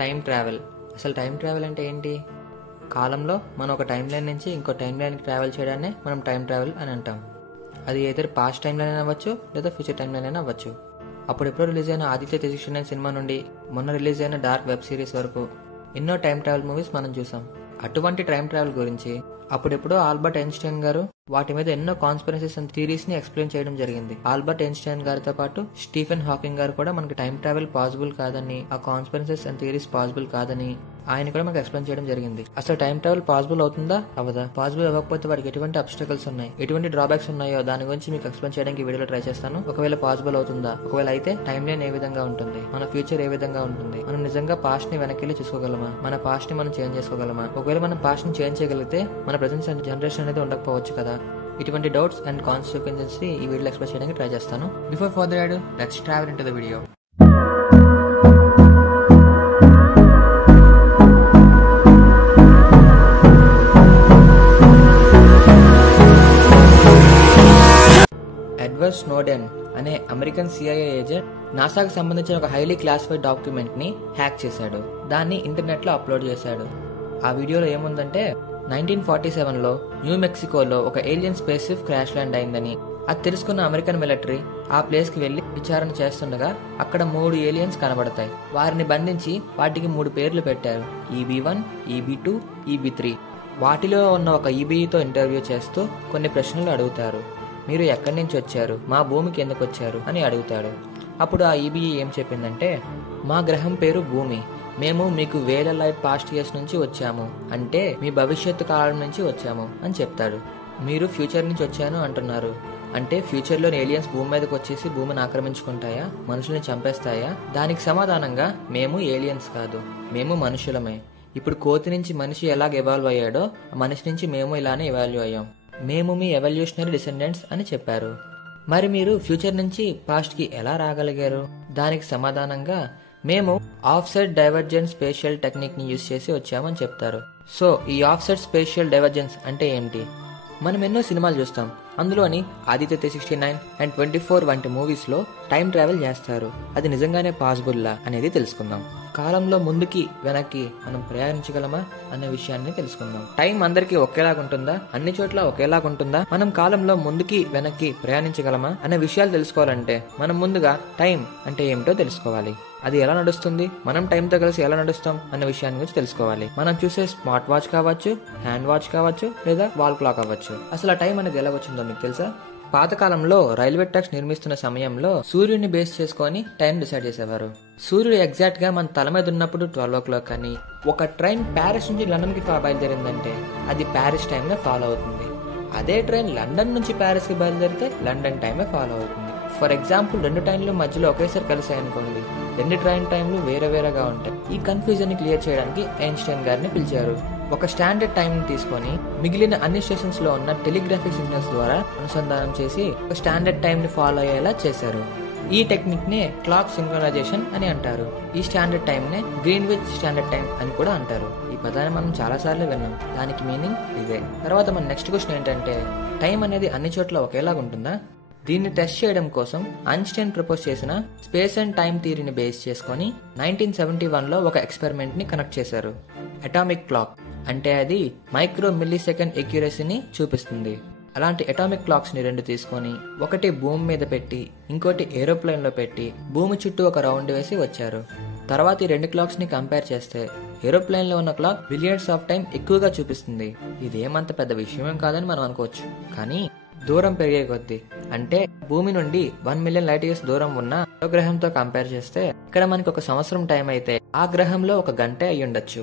Time travel. అసలు time travel అంటే ఏంటి? కాలంలో మనం ఒక టైం లైన్ నుంచి ఇంకో టైం లైన్కి ట్రావెల్ చేయడాన్ని మనం టైం ట్రావెల్ అని అంటాం. అది ఏదైనా పాస్ట్ టైం లైన్ అయినా అవ్వచ్చు, లేదా ఫ్యూచర్ టైం లైన్ అయినా అవ్వచ్చు. అప్పుడెప్పుడో రిలీజ్ అయిన ఆదిత్య 369 సినిమా నుండి మొన్న రిలీజ్ అయిన డార్క్ వెబ్ సిరీస్ వరకు ఎన్నో టైం ట్రావెల్ మూవీస్ మనం చూసాం. అటువంటి టైం ట్రావెల్ గురించి అప్పుడెప్పుడో ఆల్బర్ట్ ఐన్స్టైన్ గారు వాటి మీద ఎన్నో కాన్స్పిరసీస్ అండ్ థియరీస్ ని ఎక్స్ప్లెయిన్ చేయడం జరిగింది. ఆల్బర్ట్ ఐన్స్టైన్ గారితో పాటు స్టీఫెన్ హాకింగ్ గారు కూడా మనకి టైం ట్రావెల్ పాసిబుల్ కాదని, ఆ కాన్స్పిరసీస్ అండ్ థియరీస్ పాసిబుల్ కాదని ఆయన కూడా మనకు ఎక్స్ప్లెయిన్ చేయడం జరిగింది. అసలు టైం ట్రావెల్ పాసిబుల్ అవుతుందా అవదా? పాసిబుల్ అవ్వకపోతే వాటికి ఎటువంటి అబ్స్టకల్స్ ఉన్నాయి, ఎటువంటి డ్రాబ్యాక్స్ ఉన్నాయో దాని గురించి మీకు ఎక్స్ప్లెయిన్ చేయడానికి వీడియోలో ట్రై చేస్తాను. ఒకవేళ పాసిబుల్ అవుతుందా, ఒకవేళ అయితే టైం లైన్ ఏ విధంగా ఉంటుంది, మన ఫ్యూచర్ ఏ విధంగా ఉంటుంది, మనం నిజంగా పాస్ట్ ని వెనక్కి చూసుకోగలమా, మన పాస్ట్ ని మనం చేంజ్ చేసుకోగలమా, ఒకవేళ మనం పాస్ట్ ని చేంజ్ చేయగలిగితే మన ప్రెజెంట్ జనరేషన్ అనేది ఉండకపోవచ్చు కదా. ఇటువంటి డౌట్స్ అండ్ కాన్సిక్వెన్సెస్ ని ఈ వీడియోలో ఎక్స్ప్లెయిన్ చేయడానికి ట్రై చేస్తాను. బిఫోర్ ఫర్దర్ అడు, let's travel into the video. Edward Snowden అనే అమెరికన్ CIA ఏజెంట్ నాసాకు సంబంధించిన ఒక హైలీ క్లాసిఫైడ్ డాక్యుమెంట్ ని హ్యాక్ చేశాడు. దాన్ని ఇంటర్నెట్ లో అప్లోడ్ చేశాడు. ఆ వీడియోలో ఏముందంటే 1947లో న్యూ మెక్సికోలో ఒక alien space ship crash land అయిందని, అది తెలుసుకున్న అమెరికన్ మిలిటరీ ఆ ప్లేస్ కి వెళ్లి విచారణ చేస్తుండగా అక్కడ 3 ఏలియన్స్ కనబడతాయి. వారిని బంధించి వాటికి 3 పేర్లు పెట్టారు: EB1, EB2, EB3. వాటిలో ఉన్న ఒక EB తో ఇంటర్వ్యూ చేస్తూ కొన్ని ప్రశ్నలు అడుగుతారు. మీరు ఎక్కడి నుంచి వచ్చారు, మా భూమికి ఎందుకు వచ్చారు అని అడుగుతాడు. అప్పుడు ఆ EB ఏం చెప్పిందంటే, మా గ్రహం పేరు భూమి, మేము మీకు వేల లైట్ పాస్ట్ ఇయర్స్ నుంచి వచ్చాము, అంటే మీ భవిష్యత్తు కాలం నుంచి వచ్చాము అని చెప్తాడు. మీరు ఫ్యూచర్ నుంచి వచ్చాను అంటున్నారు, అంటే ఫ్యూచర్లో ఏలియన్స్ భూమి మీదకి వచ్చేసి భూమిని ఆక్రమించుకుంటాయా, మనుషుల్ని చంపేస్తాయా? దానికి సమాధానంగా, మేము ఏలియన్స్ కాదు, మేము మనుషులమే. ఇప్పుడు కోతి నుంచి మనిషి ఎలాగ ఎవాల్వ్ అయ్యాడో మనిషి నుంచి మేము ఇలానే ఎవాల్వ్ అయ్యాం, మేము మీ ఎవల్యూషనరీ డిసెండెంట్స్ అని చెప్పారు. మరి మీరు ఫ్యూచర్ నుంచి పాస్ట్ కి ఎలా రాగలిగారు? దానికి సమాధానంగా, మేము ఆఫ్సెట్ డైవర్జెన్స్ స్పేషియల్ టెక్నిక్ ని యూజ్ చేసి వచ్చామని చెప్తారు. సో ఈ ఆఫ్సెట్ స్పేషియల్ డైవర్జెన్స్ అంటే ఏంటి? మనం ఎన్నో సినిమాలు చూస్తాం, అందులోని ఆదిత్య 369 అండ్ 24 వంటి మూవీస్ లో టైం ట్రావెల్ చేస్తారు. అది నిజంగానే పాసిబుల్లా అనేది తెలుసుకుందాం. కాలంలో ముందుకి వెనక్కి మనం ప్రయాణించగలమా అనే విషయాన్ని తెలుసుకుందాం. టైం అందరికీ ఒకేలాగుంటుందా, అన్ని చోట్ల ఒకేలాగుంటుందా, మనం కాలంలో ముందుకి వెనక్కి ప్రయాణించగలమా అనే విషయాలు తెలుసుకోవాలంటే మనం ముందుగా టైం అంటే ఏమిటో తెలుసుకోవాలి. అది ఎలా నడుస్తుంది, మనం టైంతో కలిసి ఎలా నడుస్తాం అన్న విషయాన్ని గురించి తెలుసుకోవాలి. మనం చూసే స్మార్ట్ వాచ్ కావచ్చు, హ్యాండ్ వాచ్ కావచ్చు, లేదా వాల్ క్లాక్ అవ్వచ్చు. అసలు ఆ టైం అనేది ఎలా వచ్చిందో మీకు తెలుసా? పాతకాలంలో రైల్వే ట్రాక్స్ నిర్మిస్తున్న సమయంలో సూర్యుడిని బేస్ చేసుకొని టైం డిసైడ్ చేసేవారు. సూర్యుడు ఎగ్జాక్ట్ గా మన తల మీద ఉన్నప్పుడు 12 o'clock కానీ, ఒక ట్రైన్ ప్యారిస్ నుంచి లండన్ కి బయలుదేరిందంటే అది ప్యారిస్ టైం ఫాలో అవుతుంది. అదే ట్రైన్ లండన్ నుంచి ప్యారిస్ కి బయలుదేరితే లండన్ టైమే ఫాలో అవుతుంది. ఫర్ ఎగ్జాంపుల్ 2 ట్రైన్లు మధ్యలో ఒకేసారి కలిసాయి అనుకోండి, 2 ట్రైన్ టైంలు వేరే వేరేగా ఉంటాయి. ఈ కన్ఫ్యూజన్ ని క్లియర్ చేయడానికి ఐన్స్టైన్ గారిని పిలిచారు. ఒక స్టాండర్డ్ టైం ని తీసుకొని మిగిలిన అన్ని స్టేషన్స్ లో ఉన్న టెలిగ్రాఫిక్ సిగ్నల్స్ ద్వారా అనుసంధానం చేసి ఒక స్టాండర్డ్ టైం ని ఫాలో అయ్యేలా చేశారు. ఈ టెక్నిక్ నే క్లాక్ సింక్రనైజేషన్ అని అంటారు. ఈ స్టాండర్డ్ టైం నే గ్రీన్విచ్ స్టాండర్డ్ టైం అని కూడా అంటారు. ఈ పదాన్ని మనం చాలా సార్లు విన్నాం, దానికి మీనింగ్ ఇదే. తర్వాత మన నెక్స్ట్ క్వశ్చన్ ఏంటంటే, టైం అనేది అన్ని చోట్ల ఒకేలాగా ఉంటుందా? దీన్ని టెస్ట్ చేయడం కోసం ఐన్స్టైన్ ప్రపోజ్ చేసిన స్పేస్ అండ్ టైం థియరీని బేస్ చేసుకొని 1971లో ఒక ఎక్స్పెరిమెంట్ ని కనెక్ట్ చేశారు. అటామిక్ క్లాక్ అంటే అది మైక్రో మిల్లీ సెకండ్ ఎక్యురసీని చూపిస్తుంది. అలాంటి అటామిక్ క్లాక్స్ ని 2 తీసుకొని, ఒకటి భూమి మీద పెట్టి ఇంకోటి ఏరోప్లేన్ లో పెట్టి భూమి చుట్టూ ఒక రౌండ్ వేసి వచ్చారు. తర్వాత ఈ 2 క్లాక్స్ ని కంపేర్ చేస్తే ఏరోప్లేన్ లో ఉన్న క్లాక్ బిలియన్స్ ఆఫ్ టైం ఎక్కువగా చూపిస్తుంది. ఇదేమంత పెద్ద విషయమేం కాదని మనం అనుకోవచ్చు, కానీ దూరం పెరిగే కొద్దీ, అంటే భూమి నుండి 1 million light years దూరం ఉన్న గ్రహంతో కంపేర్ చేస్తే ఇక్కడ మనకి 1 సంవత్సరం టైం అయితే ఆ గ్రహంలో 1 గంటే అయి ఉండొచ్చు.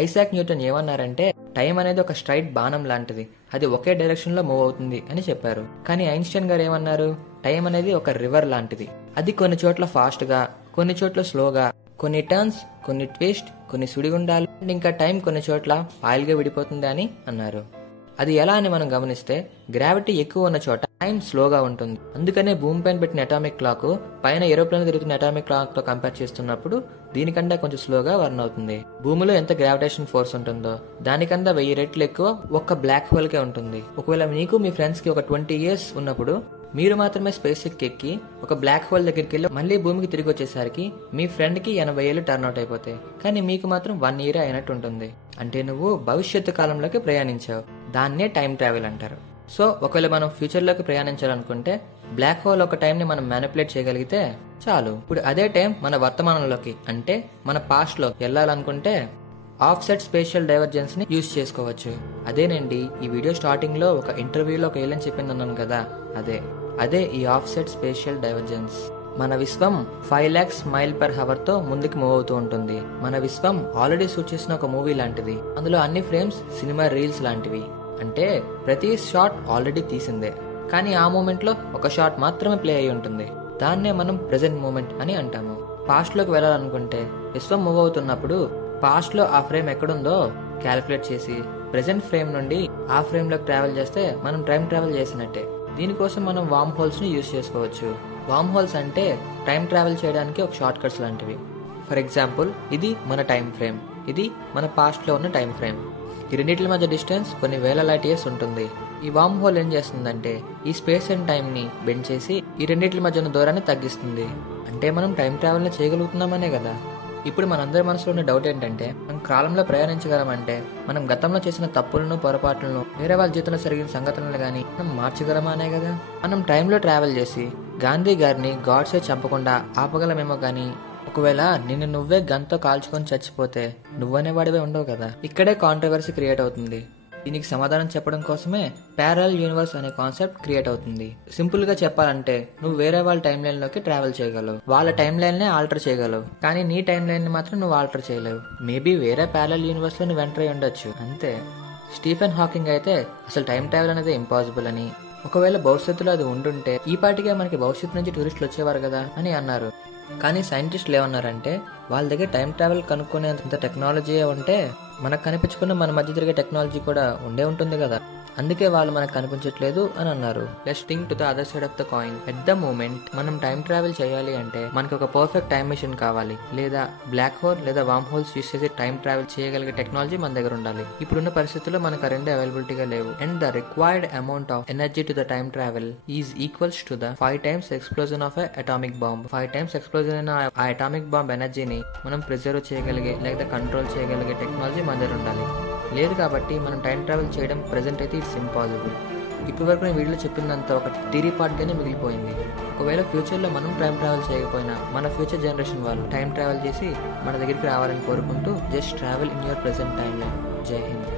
ఐసాక్ న్యూటన్ ఏమన్నారంటే, టైం అనేది ఒక స్ట్రైట్ బాణం లాంటిది, అది ఒకే డైరెక్షన్ లో మూవ్ అవుతుంది అని చెప్పారు. కానీ ఐన్స్టైన్ గారు ఏమన్నారు, టైం అనేది ఒక రివర్ లాంటిది, అది కొన్ని చోట్ల ఫాస్ట్ గా, కొన్ని చోట్ల స్లోగా, కొన్ని టర్న్స్, కొన్ని ట్విస్ట్, కొన్ని సుడిగుండాలు, ఇంకా టైం కొన్ని చోట్ల పాయిల్గా విడిపోతుంది అని అన్నారు. అది ఎలా అని మనం గమనిస్తే, గ్రావిటీ ఎక్కువ ఉన్న చోట టైం స్లోగా ఉంటుంది. అందుకనే భూమిపైన పెట్టిన అటామిక్ క్లాక్ పైన ఏరోప్లేన్ తిరుగుతున్న అటామిక్ క్లాక్ తో కంపేర్ చేస్తున్నప్పుడు దీనికంటే కొంచెం స్లోగా రన్ అవుతుంది. భూమిలో ఎంత గ్రావిటేషన్ ఫోర్స్ ఉంటుందో దానికన్నా 1000 రెట్లు ఎక్కువ ఒక్క బ్లాక్ హోల్ కే ఉంటుంది. ఒకవేళ మీకు మీ ఫ్రెండ్స్ కి ఒక 20 years ఉన్నప్పుడు మీరు మాత్రమే స్పేస్ ఎక్కి ఒక బ్లాక్ హోల్ దగ్గరికి వెళ్ళి మళ్ళీ భూమికి తిరిగి వచ్చేసరికి మీ ఫ్రెండ్కి 80 ఏళ్ళు టర్న్అవుట్ అయిపోతాయి, కానీ మీకు మాత్రం 1 ఇయర్ అయినట్టు ఉంటుంది. అంటే నువ్వు భవిష్యత్తు కాలంలోకి ప్రయాణించావు. దాన్నే టైం ట్రావెల్ అంటారు. సో ఒకవేళ మనం ఫ్యూచర్లోకి ప్రయాణించాలనుకుంటే బ్లాక్ హోల్ ఒక టైంని మనం మ్యానిపులేట్ చేయగలిగితే చాలు. ఇప్పుడు అదే టైం మన వర్తమానంలోకి అంటే మన పాస్ట్లో వెళ్ళాలనుకుంటే ఆఫ్సెట్ స్పేషియల్ డైవర్జెన్స్ ని యూజ్ చేసుకోవచ్చు. అదేనండి ఈ వీడియో స్టార్టింగ్ లో ఒక ఇంటర్వ్యూలో ఒక ఏలియన్ చెప్పింది అన్నాను కదా, అదే ఈ ఆఫ్సెట్ స్పేషియల్ డైవర్జెన్స్. మన విశ్వం 5 lakhs మైల్ పర్ హవర్ తో ముందుకు మూవ్ అవుతూ ఉంటుంది. మన విశ్వం ఆల్రెడీ షూట్ చేసిన ఒక మూవీ లాంటిది. అందులో అన్ని ఫ్రేమ్స్ సినిమా రీల్స్ లాంటివి. అంటే ప్రతి షాట్ ఆల్రెడీ తీసిందే, కానీ ఆ మూమెంట్ లో ఒక షాట్ మాత్రమే ప్లే అయి ఉంటుంది. దాన్నే మనం ప్రెసెంట్ మూమెంట్ అని అంటాము. పాస్ట్ లోకి వెళ్ళాలనుకుంటే విశ్వం మూవ్ అవుతున్నప్పుడు పాస్ట్ లో ఆ ఫ్రేమ్ ఎక్కడుందో క్యాలిక్యులేట్ చేసి ప్రెసెంట్ ఫ్రేమ్ నుండి ఆ ఫ్రేమ్ లోకి ట్రావెల్ చేస్తే మనం టైం ట్రావెల్ చేసినట్టే. దీనికోసం మనం వార్మ్ హోల్స్ ని యూజ్ చేసుకోవచ్చు. వార్మ్ హోల్స్ అంటే టైం ట్రావెల్ చేయడానికి ఒక షార్ట్ కట్స్ లాంటివి. ఫర్ ఎగ్జాంపుల్ ఇది మన టైం ఫ్రేమ్, ఇది మన పాస్ట్ లో ఉన్న టైం ఫ్రేమ్. ఈ రెండింటి మధ్య డిస్టెన్స్ కొన్ని వేల లైట్ ఇయర్స్ ఉంటుంది. ఈ వార్మ్ హోల్ ఏం చేస్తుందంటే ఈ స్పేస్ అండ్ టైం ని బెండ్ చేసి ఈ రెండింటి మధ్య ఉన్న దూరాన్ని తగ్గిస్తుంది. అంటే మనం టైం ట్రావెల్ ని చేయగలుగుతున్నామనే కదా. ఇప్పుడు మనందరి మనసులో ఉన్న డౌట్ ఏంటంటే మనం కాలంలో ప్రయాణించగలమంటే మనం గతంలో చేసిన తప్పులను పొరపాట్లను వేరే వాళ్ళ జీవితంలో జరిగిన సంఘటనలు గానీ మనం మార్చగలమా అనే కదా. మనం టైంలో ట్రావెల్ చేసి గాంధీ గారిని గాడ్సే చంపకుండా ఆపగలమేమో కానీ ఒకవేళ నిన్ను నువ్వే గన్తో కాల్చుకొని చచ్చిపోతే నువ్వనేవాడివే ఉండవు కదా. ఇక్కడే కాంట్రవర్సీ క్రియేట్ అవుతుంది. దీనికి సమాధానం చెప్పడం కోసమే ప్యారలల్ యూనివర్స్ అనే కాన్సెప్ట్ క్రియేట్ అవుతుంది. సింపుల్ గా చెప్పాలంటే నువ్వు వేరే వాళ్ళ టైం లైన్ లోకి ట్రావెల్ చేయగలవు, వాళ్ళ టైం లైన్ నే ఆల్టర్ చేయగలవు, కానీ నీ టైం లైన్ ని మాత్రం నువ్వు ఆల్టర్ చేయలేవు. మేబీ వేరే ప్యారలల్ యూనివర్స్ లో నువ్వు ఎంటర్ అయి ఉండొచ్చు అంతే. స్టీఫెన్ హాకింగ్ అయితే అసలు టైం ట్రావెల్ అనేది ఇంపాసిబుల్ అని, ఒకవేళ భవిష్యత్తులో అది ఉండుంటే ఈ పాటికే మనకి భవిష్యత్తు నుంచి టూరిస్టులు వచ్చేవారు కదా అని అన్నారు. కానీ సైంటిస్టులు ఏమన్నారంటే వాళ్ళ దగ్గర టైం ట్రావెల్ కనుక్కునేంత టెక్నాలజీ ఉంటే మనకు కనిపించుకున్న మన మధ్య తిరిగే టెక్నాలజీ కూడా ఉండే ఉంటుంది కదా, అందుకే వాళ్ళు మనకు కనిపించట్లేదు అని అన్నారు. Let's think to the other side of the coin. At the moment మనం టైం ట్రావెల్ చేయాలి అంటే మనకి ఒక పర్ఫెక్ట్ టైం మెషిన్ కావాలి, లేదా బ్లాక్ హోల్ లేదా వార్మ్ హోల్స్ యూస్ చేసి టైం ట్రావెల్ చేయగలిగే టెక్నాలజీ మన దగ్గర ఉండాలి. ఇప్పుడున్న పరిస్థితుల్లో మనకు రెండు అవైలబిలిటీగా లేవు. And the required amount of energy to the time travel is equals to the 5 times explosion of atomic bomb. 5 times explosion అయిన ఆ అటామిక్ బాంబ్ ఎనర్జీని మనం ప్రిజర్వ్ చేయగలిగే లేదా కంట్రోల్ చేయగలిగే టెక్నాలజీ మన దగ్గర ఉండాలి. లేదు కాబట్టి మనం టైం ట్రావెల్ చేయడం ప్రెజెంట్ అయితే ఇట్స్ ఇంపాసిబుల్. ఇప్పటి వరకు నేను వీడియోలో చెప్పినంత ఒక థియరీ పార్ట్గానే మిగిలిపోయింది. ఒకవేళ ఫ్యూచర్లో మనం టైం ట్రావెల్ చేయకపోయినా మన ఫ్యూచర్ జనరేషన్ వాళ్ళు టైం ట్రావెల్ చేసి మన దగ్గరికి రావాలని కోరుకుంటూ just travel in your present time line. జై హింద్.